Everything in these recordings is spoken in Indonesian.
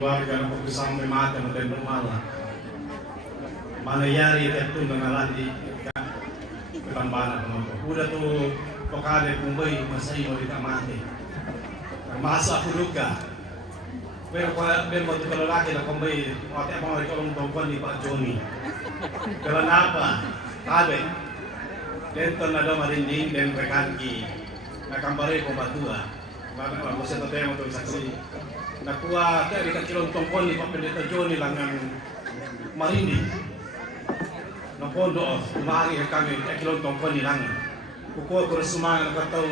Keluarga na pagkasama may mata na tayo lumala. Manayari ito na nalandi ketambana naman ko. Udah to pokade kumbay masay mo rin amate. Masa ako luka. Pero mo ito kalalaki na kumbay mati ang mga ikalong tongkol ni Pak Johnny. Kala napa, kabe. Dento na daw marinding den rekanki nakambare ko batua. Bakit ako sa tayo mo ito saksi. Nakuha tayo di kakilong tongkol ni Pak Pendeta Johnny lang ng marinding. Ng pondo, umahangi kami kakilong tongkol ni lang. Kukuha ko rin sumanga nakataw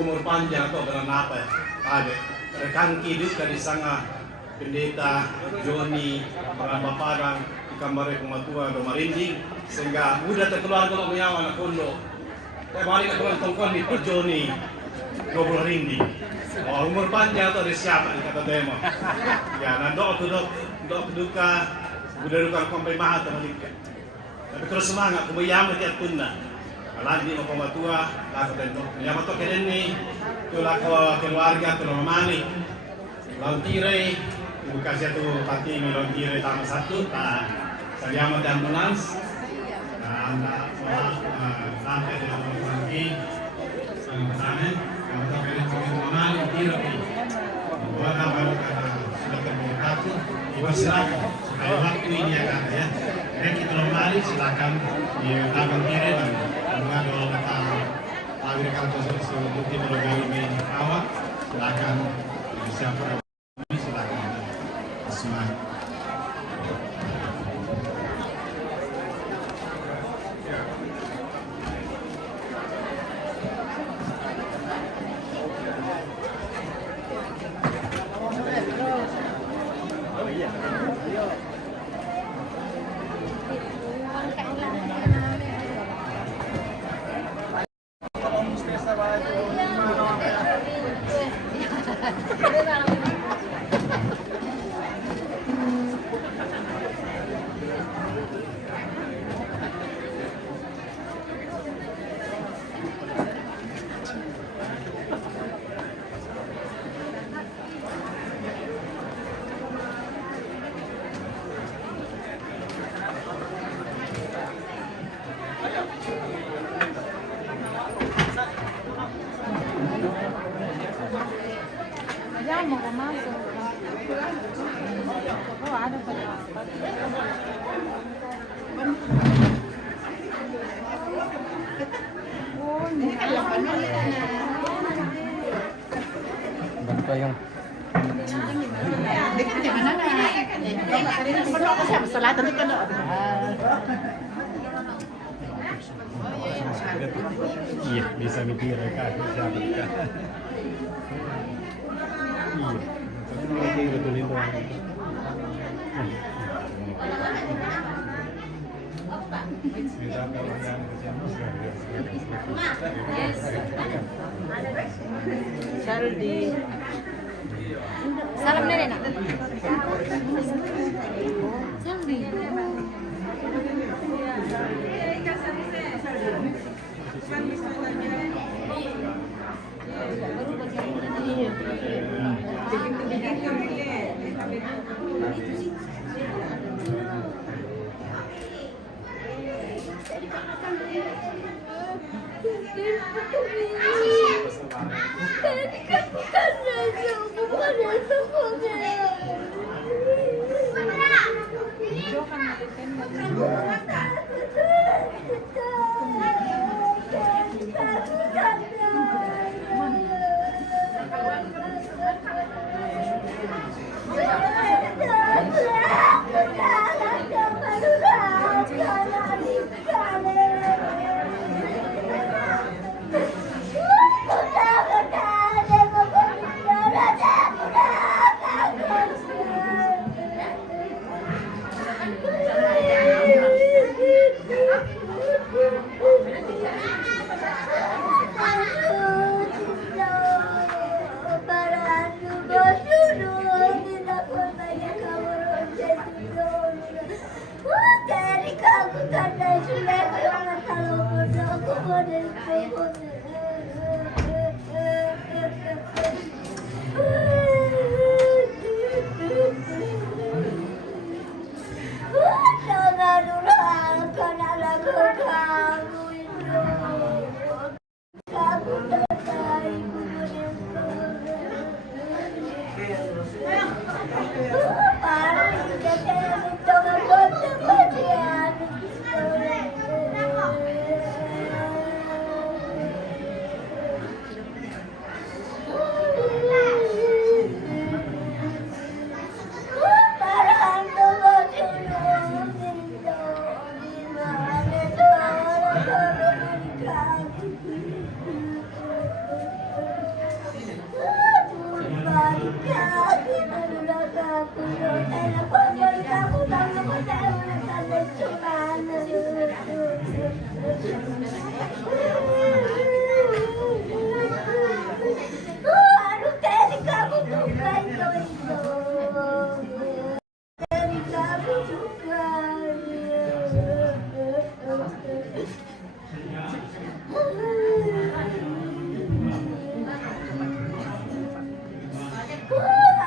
umur panjang ito karena napa. Kabe. Rekanki dito di sanga Pendeta Johnny para baparang ikambare kumatua do marinding sehingga mudah terkeluarga lo menyawa na kondo. Kaya balik ako ng tongkol ni Pak Johnny do marinding. Oh, umur panjang to di siapa ni kata demo. Ya, nando dok duka udah duka sampai mahal teman. Tapi terus semangat kubayama tiap punna. Alandi mo pamatua, lako dento. Yaman to keden ni tula ko keluarga tulo mamani. Lautire kasih tu pati mi lautire tama satu ta sayama dan ambulans. Anda sampai di lagi sang sana. Kamu tak boleh pergi mamani tiro ni. Buat apa sudah terbuka Ibu silakan. Kalau waktu ini ya kan ya. Dan kita kembali silakan di tangan kiri dan mengadu kata Pak Kantor Bukti Melogali main awak silakan siapa silakan Asma. Vediamo Tommaso. Oh, ada Basta yung iya, bisa mikir kan siapa kan. Iya, tapi betulin doang. Kita kalau yang Saldi. Salam nenek nak. Saldi.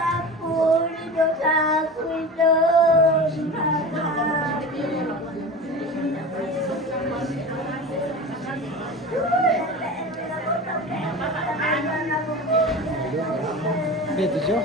Ampuni dosaku itu. Itu sih.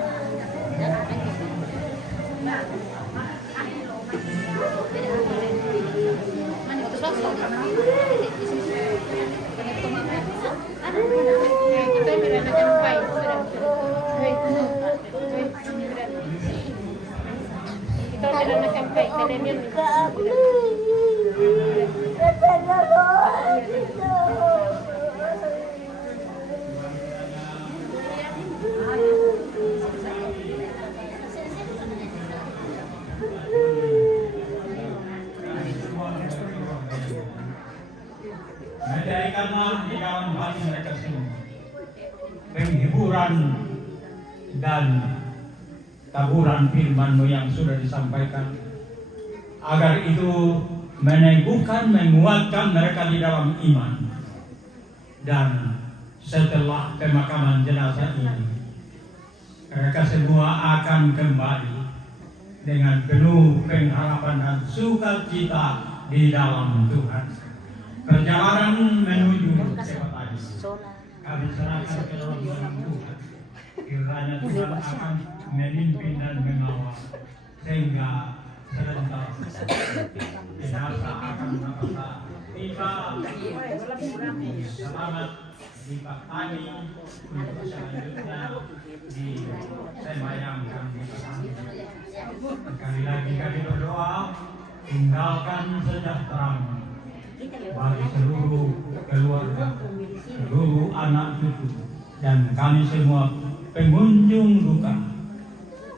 Karena di dalam hati mereka semua penghiburan dan taburan firman-Mu yang sudah disampaikan, agar itu meneguhkan, menguatkan mereka di dalam iman. Dan setelah pemakaman jenazah ini, mereka semua akan kembali dengan penuh pengharapan dan sukacita di dalam Tuhan. Perjalanan menuju Paradis kami serahkan ke dalam tangan Tuhan. Kiranya Tuhan akan memimpin dan mengawal sehingga serentak jenazah akan merasa tiba selamat di Patani untuk selanjutnya disemayamkan di Patani. Sekali lagi kami berdoa, tinggalkan sejahtera bagi seluruh keluarga, seluruh anak cucu, dan kami semua pengunjung duka.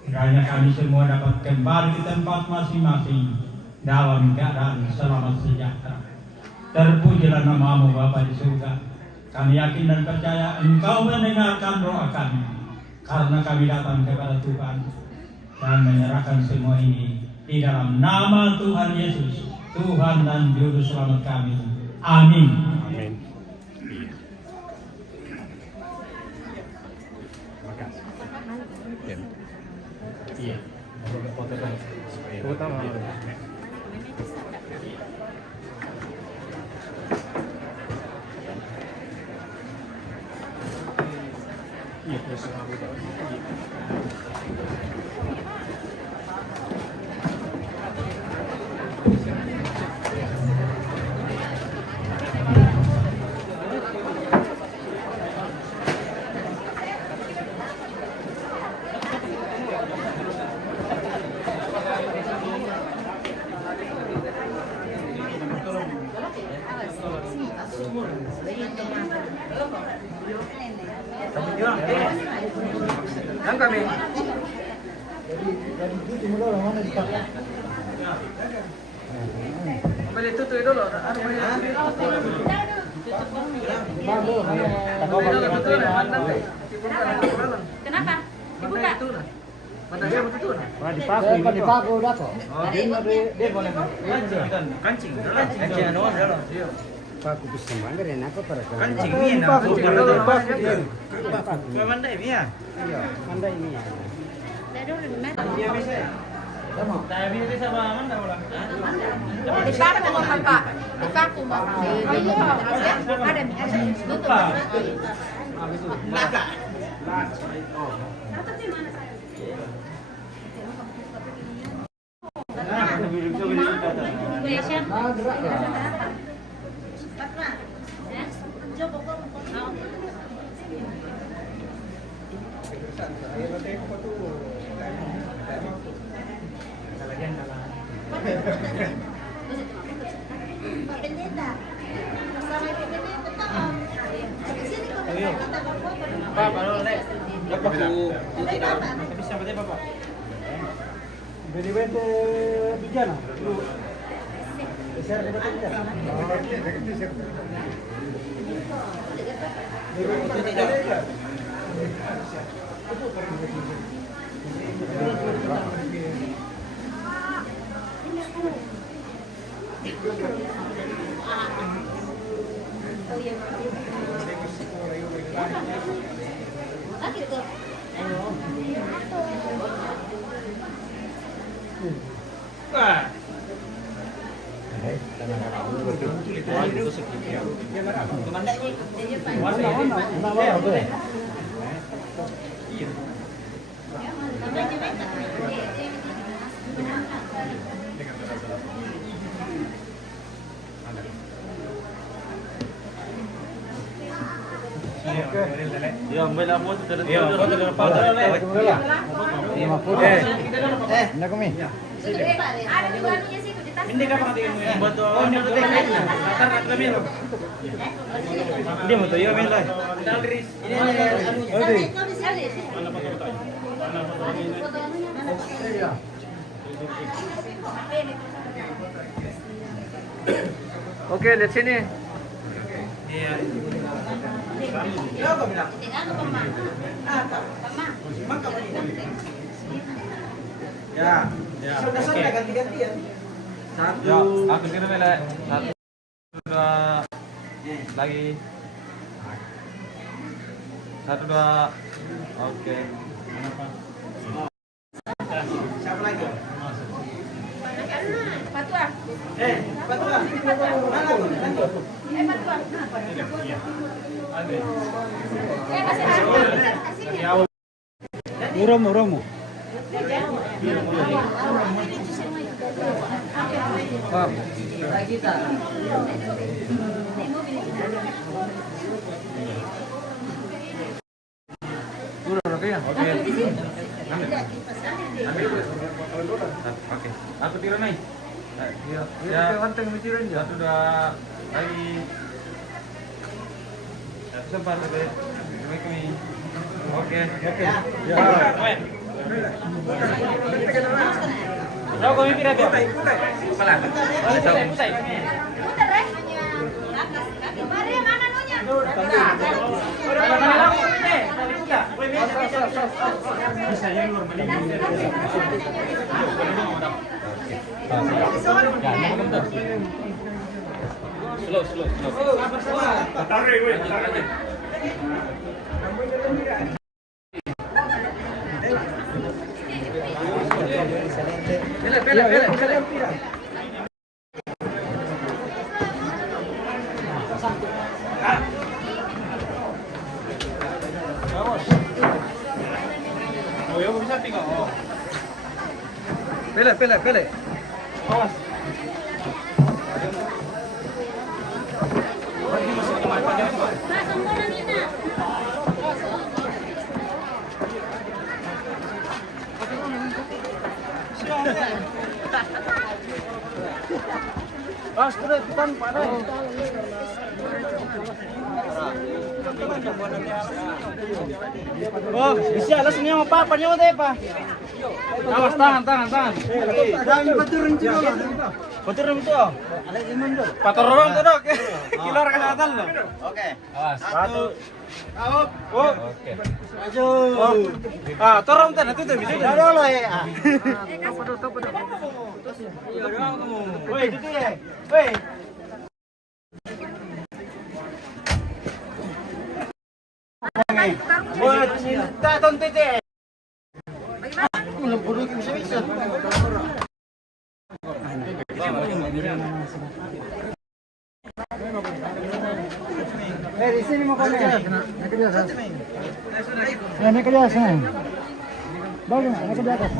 Kiranya kami semua dapat kembali ke tempat masing-masing dalam keadaan selamat sejahtera. Terpujilah nama-Mu Bapa di surga. Kami yakin dan percaya Engkau mendengarkan doa kami, karena kami datang kepada Tuhan dan menyerahkan semua ini di dalam nama Tuhan Yesus, Tuhan dan Juru Selamat kami. Amin. Amin. Makasih. Iya. Foto kan. Foto Iya, terus aku tahu. Yang kami. Beli tutu dulu. Kenapa? Dibuka. Dipaku udah kok. Kancing. Paku bisa manggar ya nak para kan. Kancing ini nak. Mandai ini ya. Iya, mandai ini ya. Dipaku mo Pak. Dipaku mo. Ada mi. Naga. Dari bete Bijana. Besar dari bete Bijana. Yo, bela foto dari foto dari Anda kami. Ada juga anunya sih di tas. Hindi ka pa katingin mo yan. Bato, ano to tingin? Tarat kami ro. Hindi mo to, yo men lang. Dalris. Okay, let's sini. Iya. Ya, ya. Oke. ganti-gantian. Satu. Ya, aku kira mele. Satu, dua, lagi. Satu, dua. Oke. Siapa lagi? Patua. Patua. Mana aku? Patua. Kasih aku. Romo. Oke. Aku tira nih. Ya, Wanteng mitiran ya. satu, dua, lagi. Satu sempat deh. Kami. Oke. Ya. Rau kami tira dia. Salah. Pusai. Putar eh. Maria mana nunya? Slow. Pele. Pele. Awas. Sudah depan Pak. Oh, bisa langsung nyawa Pak, nyawa deh Pak. Awas, tahan. Kami paturin juga. Betul itu. Paturong tuh dok. Kilor kesehatan lo. Oke. Awas. Satu. Oh. Oke. Maju. Turun tuh nanti tuh bisa. Dulu ya. Woi, itu ya. Woi. Buat cinta tontete. Belum kudu bisa. Di sini mau kami. Naik ke atas. Bagus, naik ke atas.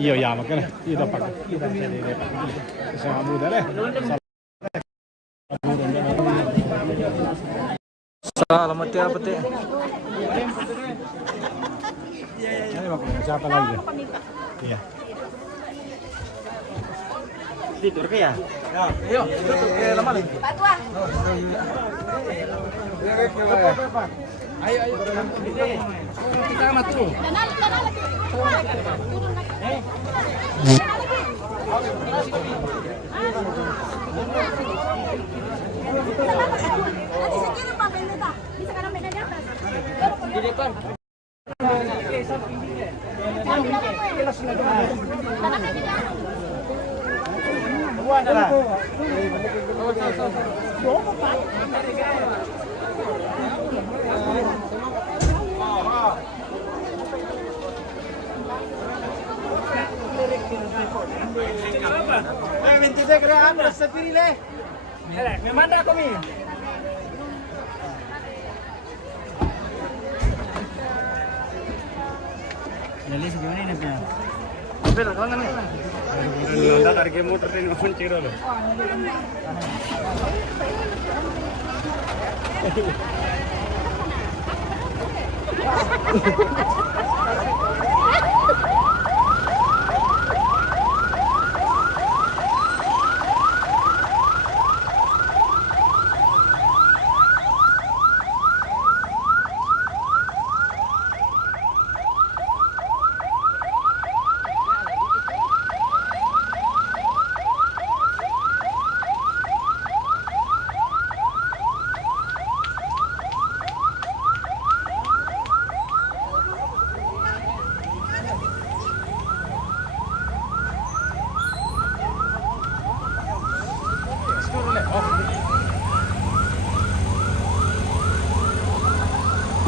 Iya ya makanya itu pakai kita jadi sama muda deh. Selamat ya peti. Ini siapa lagi? Iya. Tidur ke ya? Ayo, tutup ke lama lagi. Batu ah. Ayo. Kita amat tuh. Dana lagi. Turun lagi. Nanti segini Pak Pendeta. Bisa karena medan di atas. Di depan. Me manda conmigo. Jadi gimana ini punya? Mobil kangen nih. Nonton harga motor ini mancing dulu.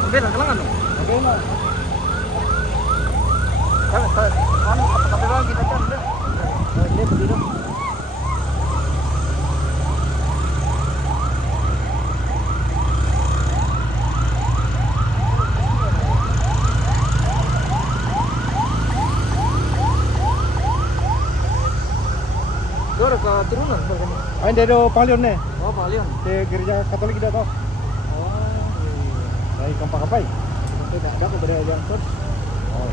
Mobil kelangan dong. Tapi lagi kita kan. Ini begitu. Itu ada keturunan bukan? Ay, dari Palion nih. Oh, Palion. Di gereja Katolik kita tahu. Dari Kampakapai. Tidak ada keberadaan yang church. Oh.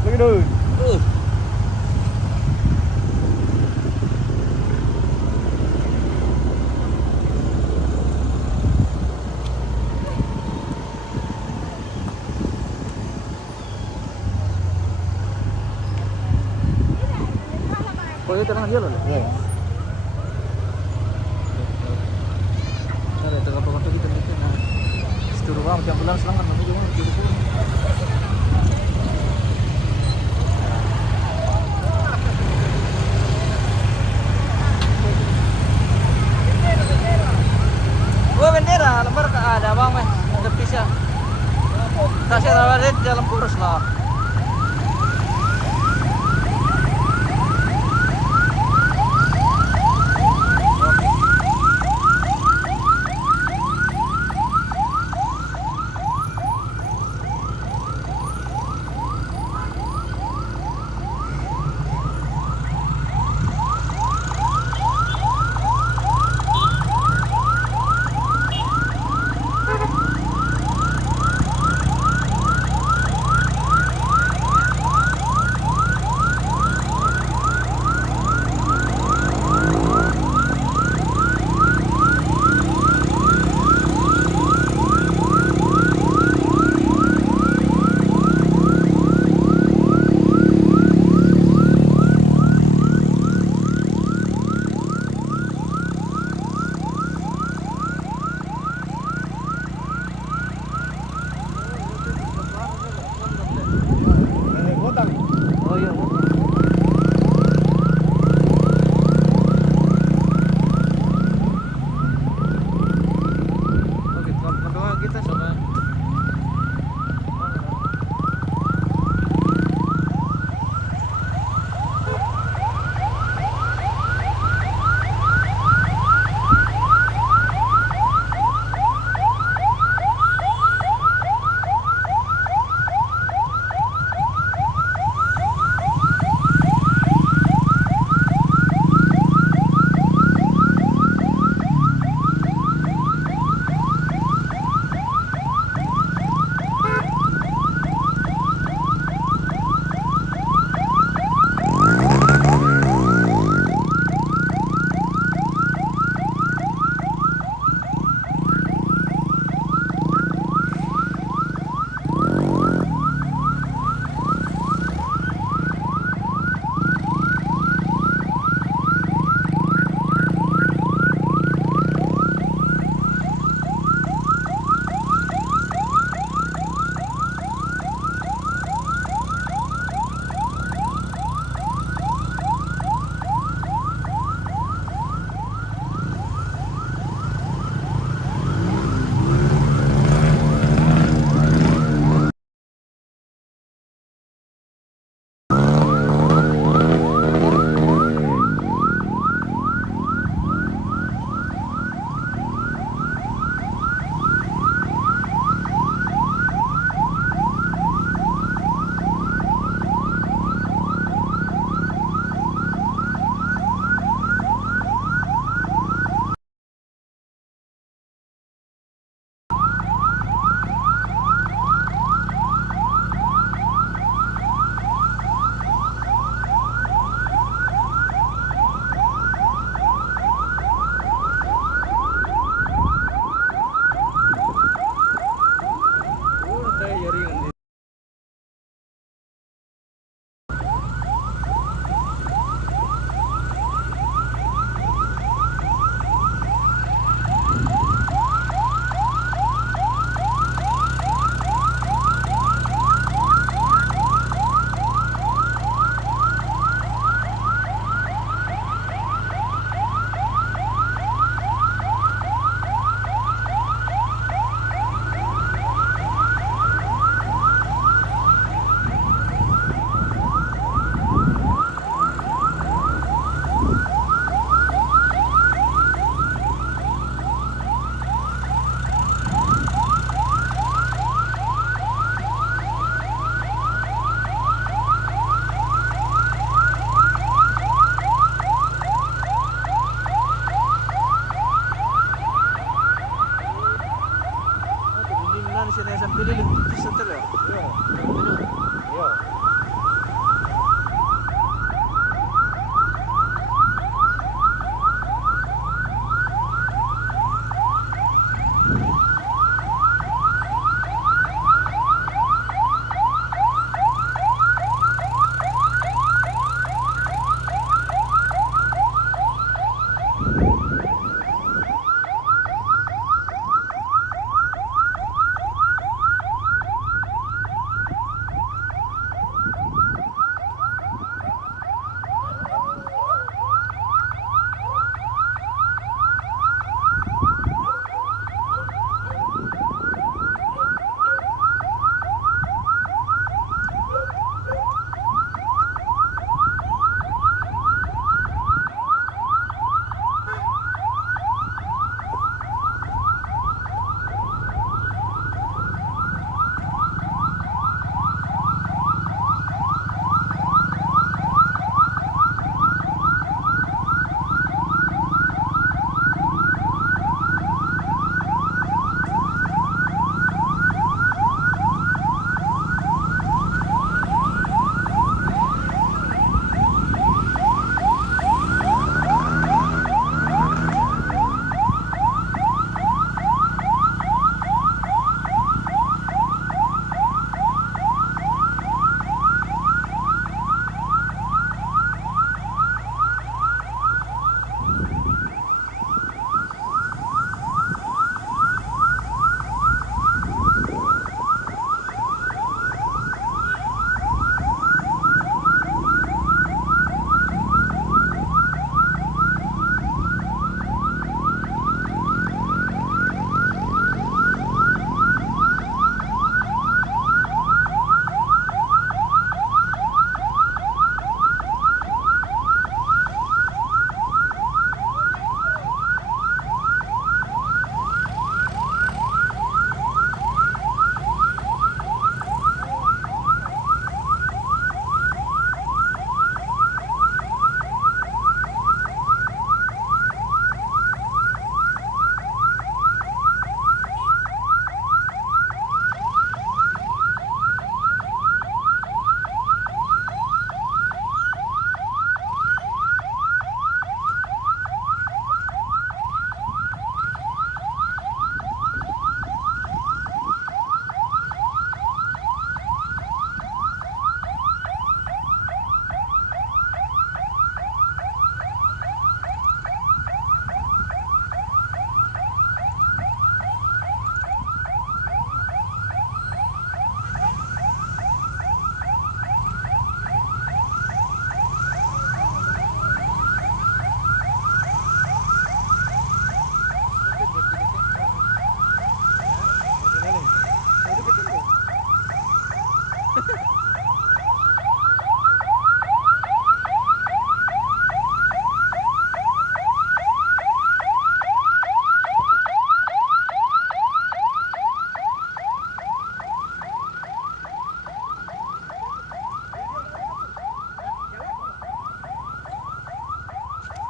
Lagi dulu. Oh, itu tenang dia loh. Ya. Ada tengah pokok kita gitu. Nah, seluruh orang jam bulan selangkan nanti juga gitu. Gua bendera, lembar ada bang, ada pisah. Kasih rawat di dalam kurus lah.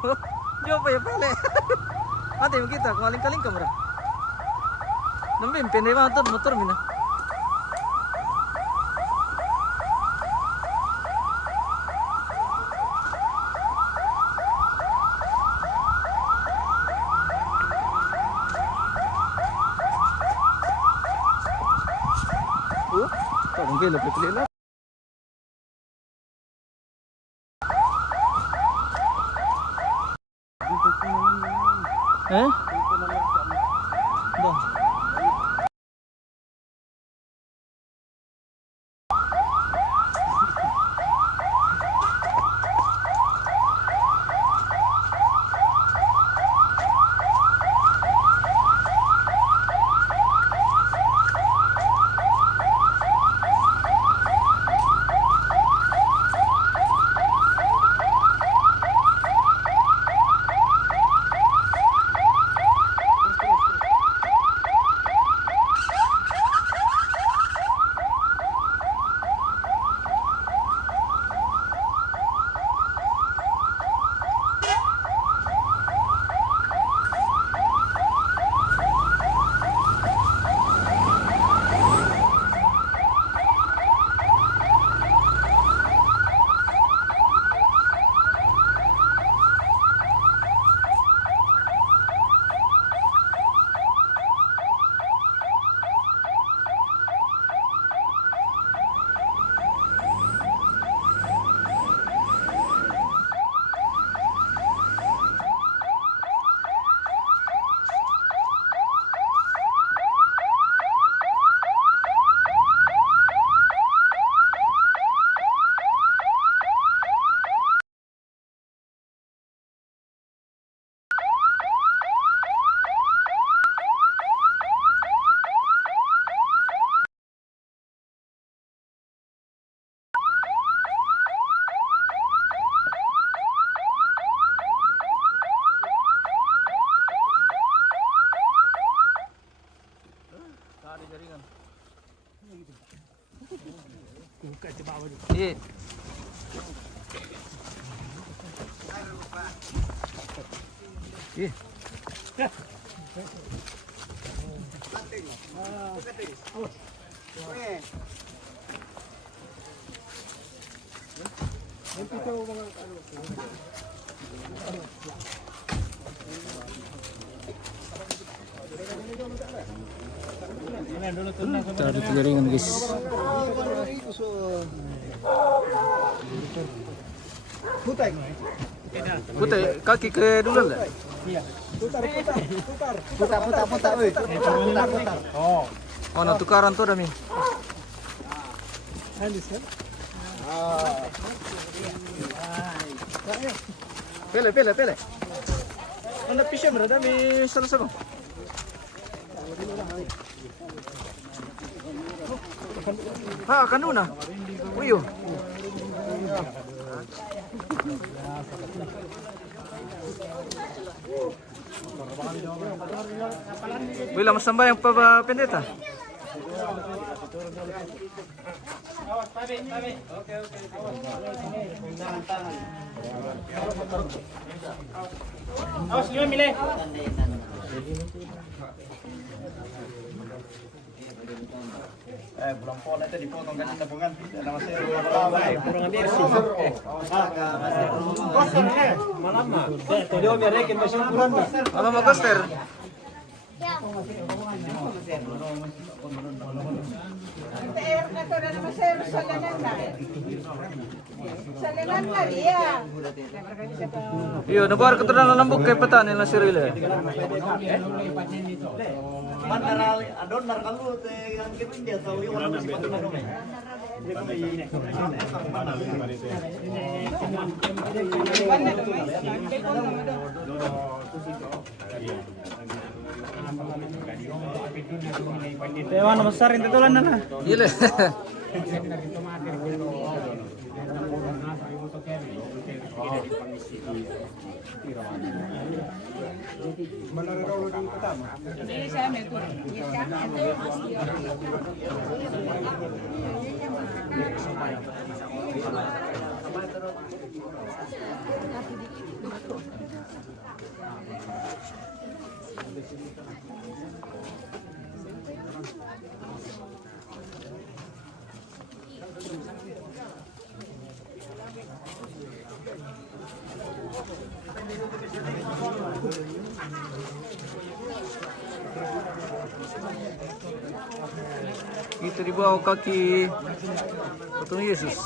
Jauh ya pele. Mati kita kaling-kaling kamera. Nambim pendek banget motor mina. Tak mungkin lebih pelik lah. Bah. Iya. Iya. Tadi jaringan guys. Putar kaki ke dulu lah. Iya. Putar. Oh. Oh, nah tukaran tuh dami. Pele. Anda pisah berada di salah. Ha, kanuna. Uyo. Bila masambay ang pendeta. Awas, lima milih. Belum pola itu dipotong kan tabungan. Nama saya Kurang ambil sih. Koster ni. Malam mah. Dia biar rekin masih ukuran nih. Apa mau koster? Iya, nabar keturunan lembuk kayak petani lah sirile. Adon kamu yang kita dia tahu orang Dewan besar itu tulan na. Gila. Itu di bawah kaki patung Yesus.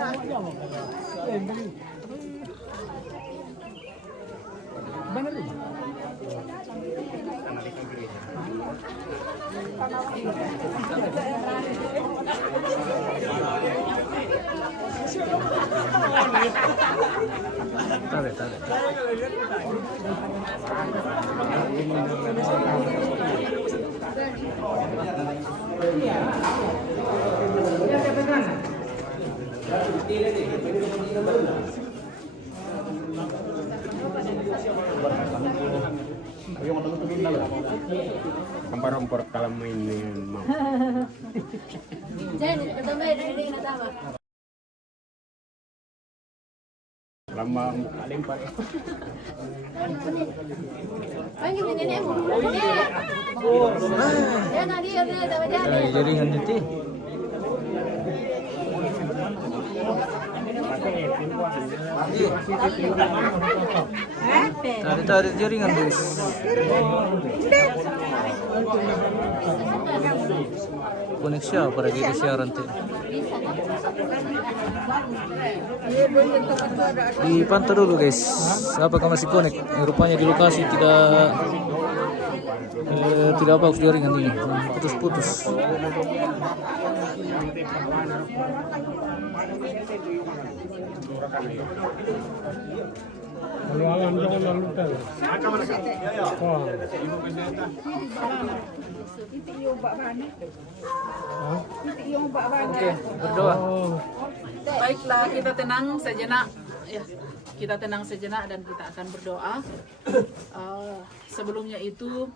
Tarik. Kompor kalau main mau. Jangan ketemu ini natama. Lama lempar. Panggil nenek mu. Jangan dia sama jangan. Jaringan itu. Tarik jaringan guys. Koneksi apa lagi ke siaran tuh? Dipantau dulu guys. Apakah masih connect? Rupanya di lokasi tidak bagus jaringan ini. Putus-putus. Oke, berdoa. Baiklah, kita tenang sejenak. Ya, kita tenang sejenak dan kita akan berdoa. Sebelumnya itu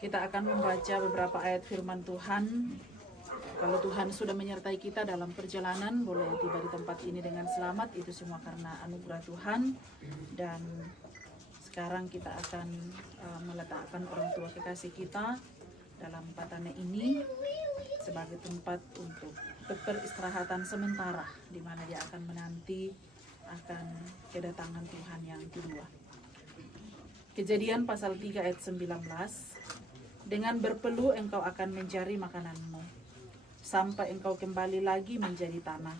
kita akan membaca beberapa ayat firman Tuhan. Kalau Tuhan sudah menyertai kita dalam perjalanan, boleh tiba di tempat ini dengan selamat. Itu semua karena anugerah Tuhan. Dan sekarang kita akan meletakkan orang tua kekasih kita dalam patane ini sebagai tempat untuk peristirahatan sementara, di mana dia akan menanti akan kedatangan Tuhan yang kedua. Kejadian pasal 3 ayat 19. Dengan berpeluh engkau akan mencari makananmu, sampai engkau kembali lagi menjadi tanah.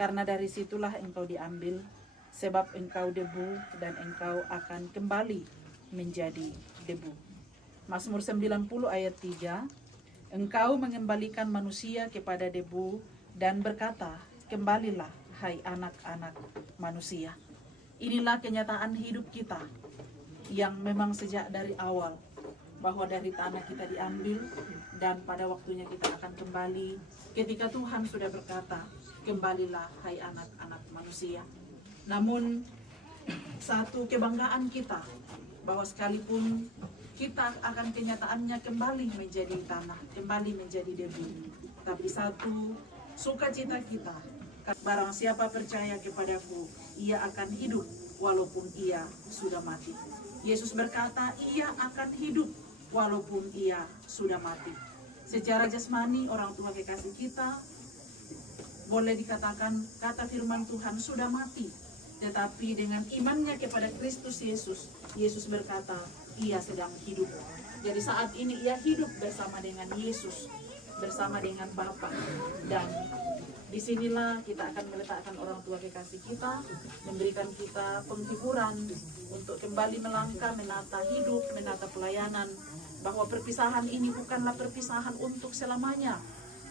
Karena dari situlah engkau diambil, sebab engkau debu dan engkau akan kembali menjadi debu. Mazmur 90 ayat 3. Engkau mengembalikan manusia kepada debu dan berkata, kembalilah hai anak-anak manusia. Inilah kenyataan hidup kita yang memang sejak dari awal, bahwa dari tanah kita diambil dan pada waktunya kita akan kembali ketika Tuhan sudah berkata, kembalilah hai anak-anak manusia. Namun satu kebanggaan kita bahwa sekalipun kita akan kenyataannya kembali menjadi tanah, kembali menjadi debu, tapi satu sukacita kita, barang siapa percaya kepadaku, ia akan hidup walaupun ia sudah mati. Yesus berkata, ia akan hidup walaupun ia sudah mati. Secara jasmani orang tua kekasih kita boleh dikatakan kata firman Tuhan sudah mati, tetapi dengan imannya kepada Kristus Yesus, Yesus berkata ia sedang hidup. Jadi saat ini ia hidup bersama dengan Yesus, bersama dengan Bapa, dan Disinilah kita akan meletakkan orang tua kekasih kita, memberikan kita penghiburan untuk kembali melangkah, menata hidup, menata pelayanan, bahwa perpisahan ini bukanlah perpisahan untuk selamanya,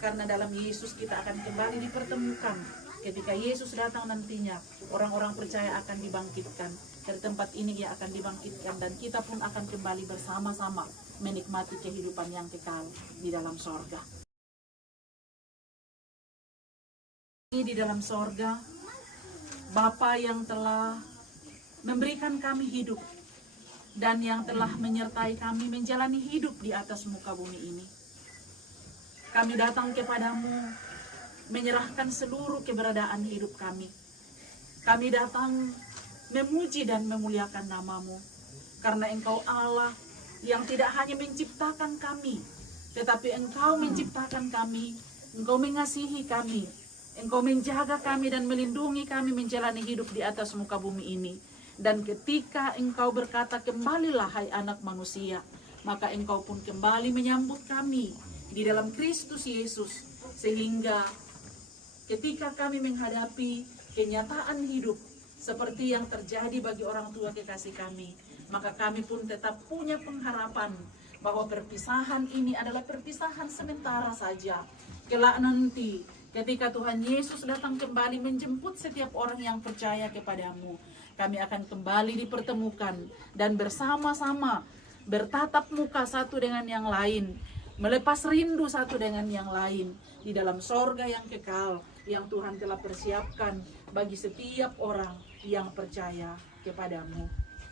karena dalam Yesus kita akan kembali dipertemukan. Ketika Yesus datang nantinya, orang-orang percaya akan dibangkitkan. Dari tempat ini ia akan dibangkitkan dan kita pun akan kembali bersama-sama menikmati kehidupan yang kekal di dalam sorga. Di dalam sorga, Bapa yang telah memberikan kami hidup dan yang telah menyertai kami menjalani hidup di atas muka bumi ini. Kami datang kepadamu menyerahkan seluruh keberadaan hidup kami. Kami datang memuji dan memuliakan namamu, karena Engkau Allah yang tidak hanya menciptakan kami, tetapi Engkau menciptakan kami, Engkau mengasihi kami, Engkau menjaga kami dan melindungi kami menjalani hidup di atas muka bumi ini. Dan ketika Engkau berkata, kembalilah hai anak manusia, maka Engkau pun kembali menyambut kami di dalam Kristus Yesus. Sehingga ketika kami menghadapi kenyataan hidup seperti yang terjadi bagi orang tua kekasih kami, maka kami pun tetap punya pengharapan bahwa perpisahan ini adalah perpisahan sementara saja. Kelak nanti ketika Tuhan Yesus datang kembali menjemput setiap orang yang percaya kepadamu, kami akan kembali dipertemukan dan bersama-sama bertatap muka satu dengan yang lain, melepas rindu satu dengan yang lain di dalam sorga yang kekal yang Tuhan telah persiapkan bagi setiap orang yang percaya kepadamu.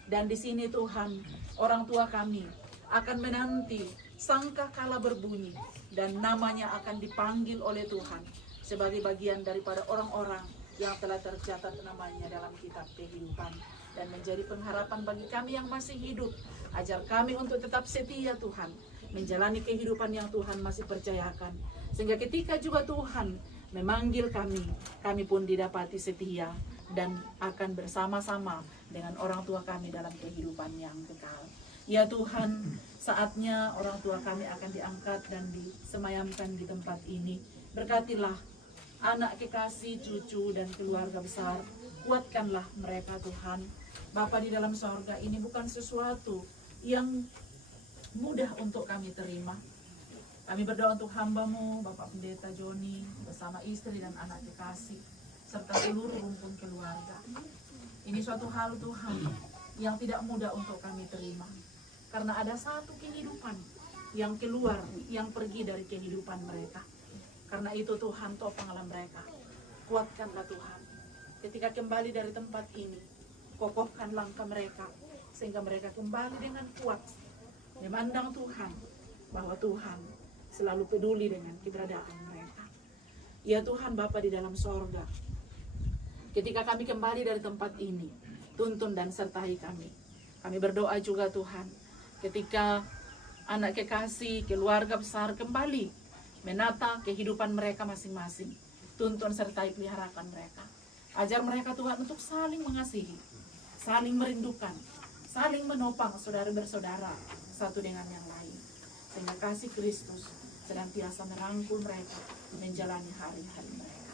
Dan di sini Tuhan, orang tua kami akan menanti sangkakala berbunyi dan namanya akan dipanggil oleh Tuhan sebagai bagian daripada orang-orang yang telah tercatat namanya dalam kitab kehidupan, dan menjadi pengharapan bagi kami yang masih hidup. Ajar kami untuk tetap setia Tuhan, menjalani kehidupan yang Tuhan masih percayakan, sehingga ketika juga Tuhan memanggil kami, kami pun didapati setia dan akan bersama-sama dengan orang tua kami dalam kehidupan yang kekal. Ya Tuhan, saatnya orang tua kami akan diangkat dan disemayamkan di tempat ini. Berkatilah anak kekasih, cucu, dan keluarga besar. Kuatkanlah mereka Tuhan. Bapa di dalam sorga, ini bukan sesuatu yang mudah untuk kami terima. Kami berdoa untuk hamba-Mu, Bapak Pendeta Joni, bersama istri dan anak kekasih, serta seluruh rumpun keluarga. Ini suatu hal Tuhan yang tidak mudah untuk kami terima. Karena ada satu kehidupan yang keluar, yang pergi dari kehidupan mereka. Karena itu Tuhan, topanglah mereka. Kuatkanlah Tuhan. Ketika kembali dari tempat ini, kokohkan langkah mereka, sehingga mereka kembali dengan kuat memandang Tuhan, bahwa Tuhan selalu peduli dengan keberadaan mereka. Ya Tuhan Bapa di dalam sorga, ketika kami kembali dari tempat ini, tuntun dan sertai kami. Kami berdoa juga Tuhan, ketika anak kekasih, keluarga besar kembali menata kehidupan mereka masing-masing, tuntun sertai peliharakan mereka. Ajar mereka Tuhan untuk saling mengasihi, saling merindukan, saling menopang saudara bersaudara satu dengan yang lain, sehingga kasih Kristus senantiasa merangkul mereka menjalani hari-hari mereka.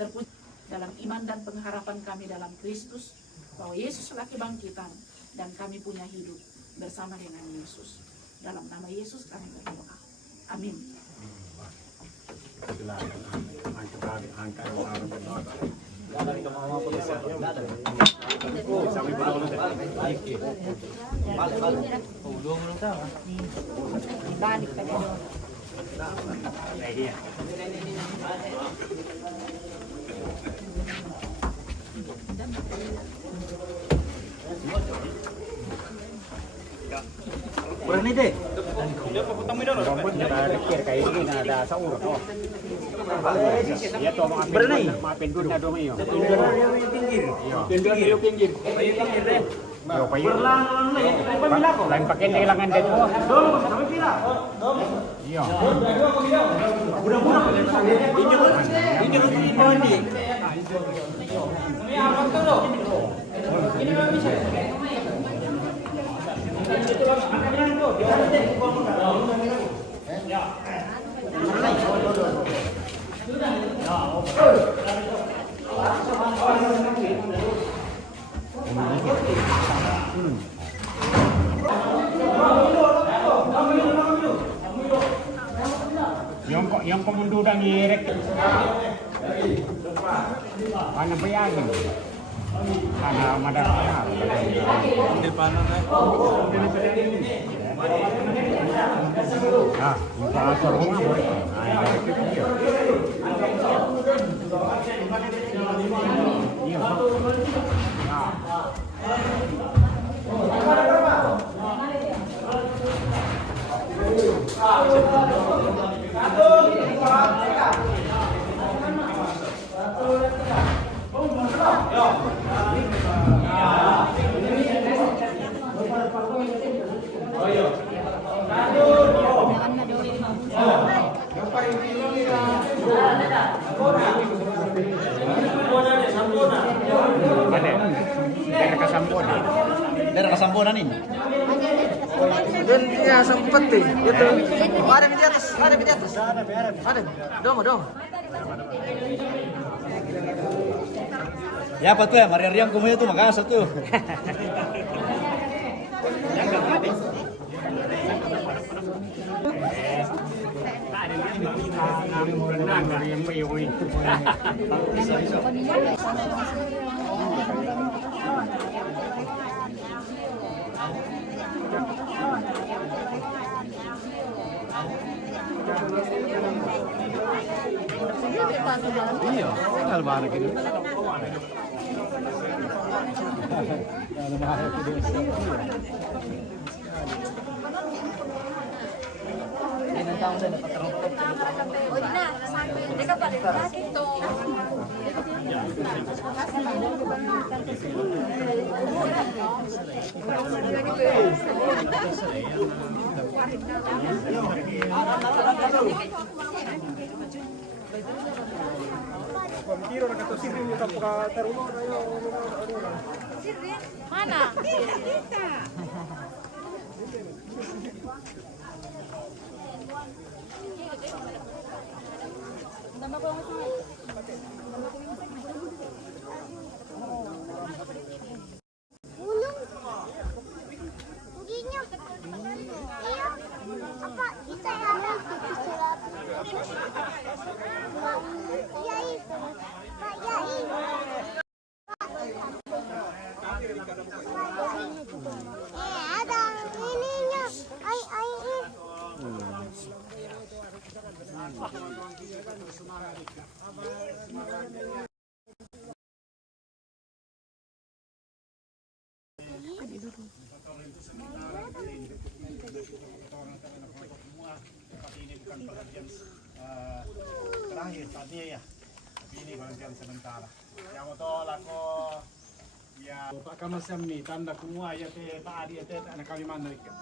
Terpuji dalam iman dan pengharapan kami dalam Kristus, bahwa Yesus telah kebangkitan dan kami punya hidup bersama dengan Yesus. Dalam nama Yesus kami berdoa. Amin. Berani deh. Rambut nakakir kayak gini na ada sa ulo ko. Ya to mga Berani. Mapin ko na dumayo. Pinggir. Pinggir. Pinggir. Yo payo. Berlang lang. Ay pamila ko. Lain pakai kailangan dito. Dolo, kami pila. Iyo. Budak-budak. Ini ko hindi. Ini apa to? Ini kami bisa. Ya. ngirek. Mana bayangin? Karena madarnya. Di panon eh. Nah, kita asal rumah boleh. Nah, itu dia. Iya. Daerah Kasambonan ini. Dan ya sempat deh. Gitu. Ada di atas, ada di atas. Ada. Dong. Ya apa tuh ya, Maria Riang kumanya tuh Makassar tuh. Iya, tinggal balik ini. Mana? Terakhir tadi ya, tapi ini bagian sementara. Yang mau lako ya Bapak kamasam ni tanda kumua ya te Pak Adi te anak kami mana ikan.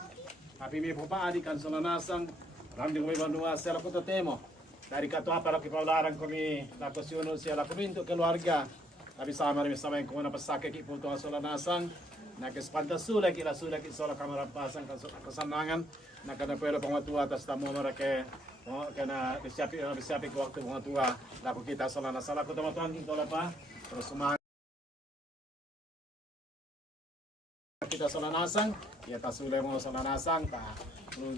Tapi me Bapak Adi kan sonanasang ramdi kami bandua sela kota temo. Dari katu apa laki paularan kami lako siono sela kami untuk keluarga. Tapi sama yang kumana pasake ki puto sonanasang. Na kespantas sudah kita sola kamera pasang kesenangan. Na kada pero pengatua atas tamu mereka. Oh, karena disiapin ke waktu pengatua. Laku kita sonanasang laku teman-teman kita apa? Terus semangat. Kita sonanasang, ya tak sudah mau sonanasang, tak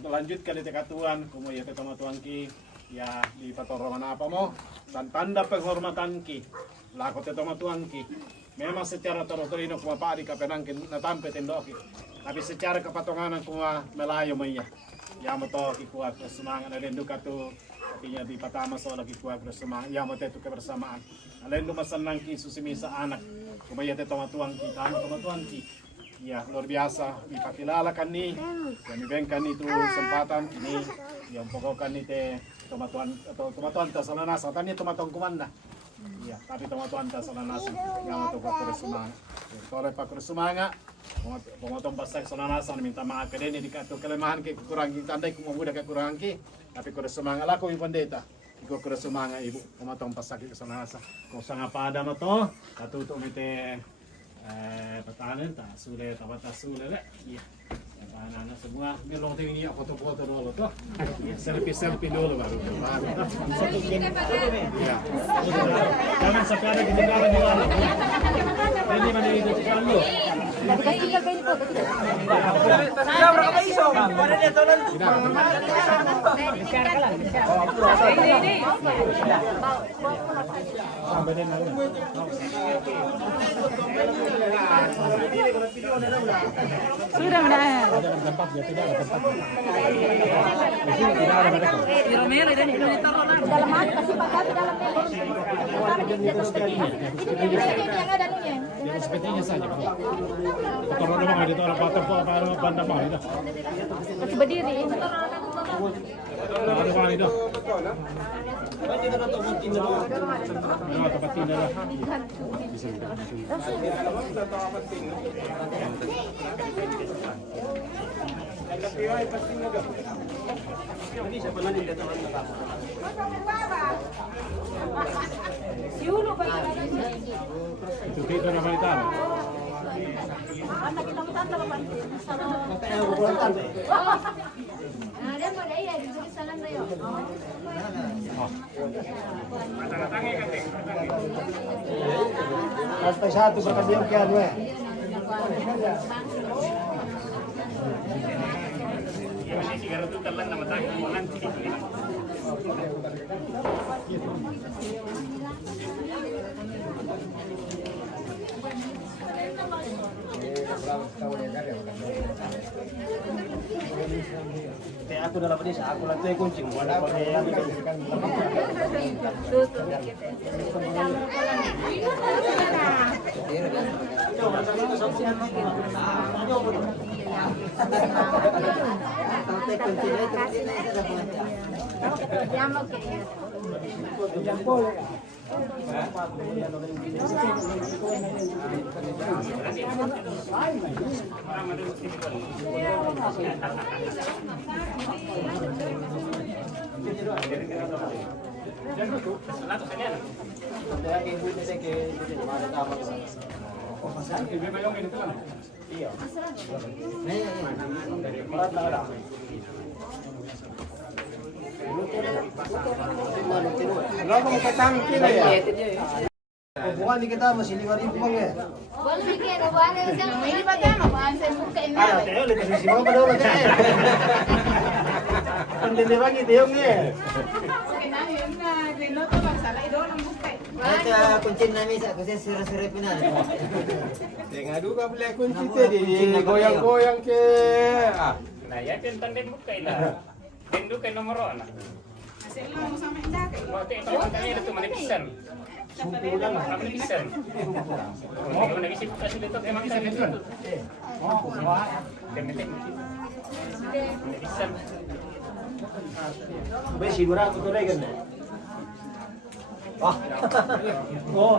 melanjutkan di tekatuan, kemudian ya teman-teman ki, ya di patorrongan apa mau, dan tanda penghormatan ki, laku teman-teman ki. Memang secara terus-terus kuma Pak Adi kapenangkin natampe tendoki, tapi secara kepatonganan kuma Melayu maya, ya moto ki kuat semangat dan duka tu, artinya di pertama soal ki kuat bersemangat, ya moto itu kebersamaan. Lain rumah senang ki susimisa anak, kemudian teman-teman ki, teman-teman ki. Ya luar biasa dipakilalakan nih yang dibengkan itu kesempatan ini yang pokokkan nih teh tomatuan atau tomatuan tasalanasa tadi tomatuan kumanda ya tapi tomatuan tasalanasa yang untuk Pak Kurisumanga oleh Pak Kurisumanga pemotong pasang salanasa minta maaf ke ini dikatu kelemahan ke kekurangan tandai kumudah kekurangan ki tapi Kurisumanga laku ibu pendeta Iko Kurisumanga ibu pemotong pasang ke salanasa kau sangat pada mato satu untuk mete pertahanan tak sudah tak sudah lah iya anak-anak semua melong ini foto-foto dulu tuh selfie dulu baru ya jangan sampai ada ketinggalan di luar ini mana itu kamu Sudah menahan. Romero dan itu ditaruh dalam kasih pakai dalam Sepertinya saja. Kalau memang ada orang patah apa banda mau itu. Masih berdiri. Ada mana itu? Tempat tinggal lah. Itu kita nama itu. Ada pada iya di sana tayo. Sampai satu berkadian kian we. Aku dalam desa, aku lantai kuncing. Wala pa kaya bukan kita masih 5.000 bang ya. Boleh ke ada boleh sama ini patama kan saya buka ini. Ada tayo ulit kasi mo pa daw na tayo. Pandili bagi tayo ni. Acha kuncin namin sa kasi sira-sira pinan. Ngadu ka pala kunci tadi goyang-goyang ke. Nah, ya tentang den buka lah. Den buka nomor ona. Hasil mo sama hinda kay. Waktu itu katanya itu mana pisan. Mana pisan. Oh, mana bisa kasih itu emang kan itu. Oh, wah. Kemeting. Pisan. Be sigura ko to kan. Wah. Oh.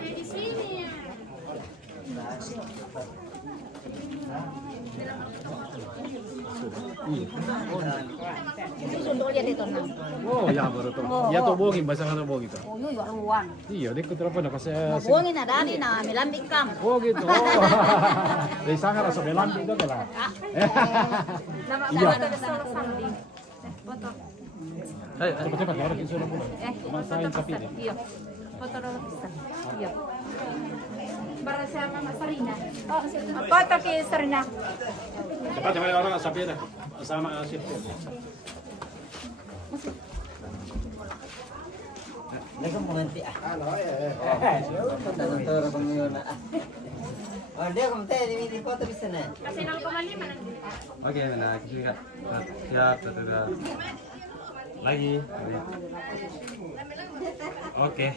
Di sini. Sundol ya dito na. Oh, ya baru tuh. Ya tuh bogin bahasa kata bogin tuh. Oh, yo ruang. Iya, dia ketemu apa kasi. Buangin na dani na milambik kam. Oh gitu. Dari sana rasa belan itu kan. Iya. Foto. Cepat-cepat lah kita sudah mulai. Masain sapi deh. Iya. Foto dulu bisa. Iya. Para sama Mas Sarina. Oh, foto ki Sarina. Cepat cepat orang sapi dah. Sama sip. Langsung menganti ah. Ano eh. Tonton pangyon ah. Oh, dia kumte di foto bisa na. Kasi nang kumali man. Oke, nah kita siap, sudah. Lagi. Oke.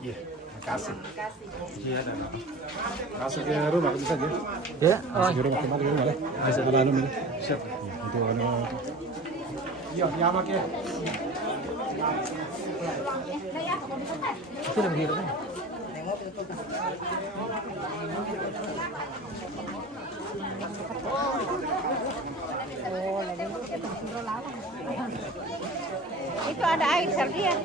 Iya, makasih. Iya, dah. Masuk ke rumah bisa aja. Ya. Masuk ke rumah kemana ke rumah deh. Bisa berlalu ini. Siap. Itu ano. Iya, nyamak ya. Itu lebih gitu. Itu ada air sardia.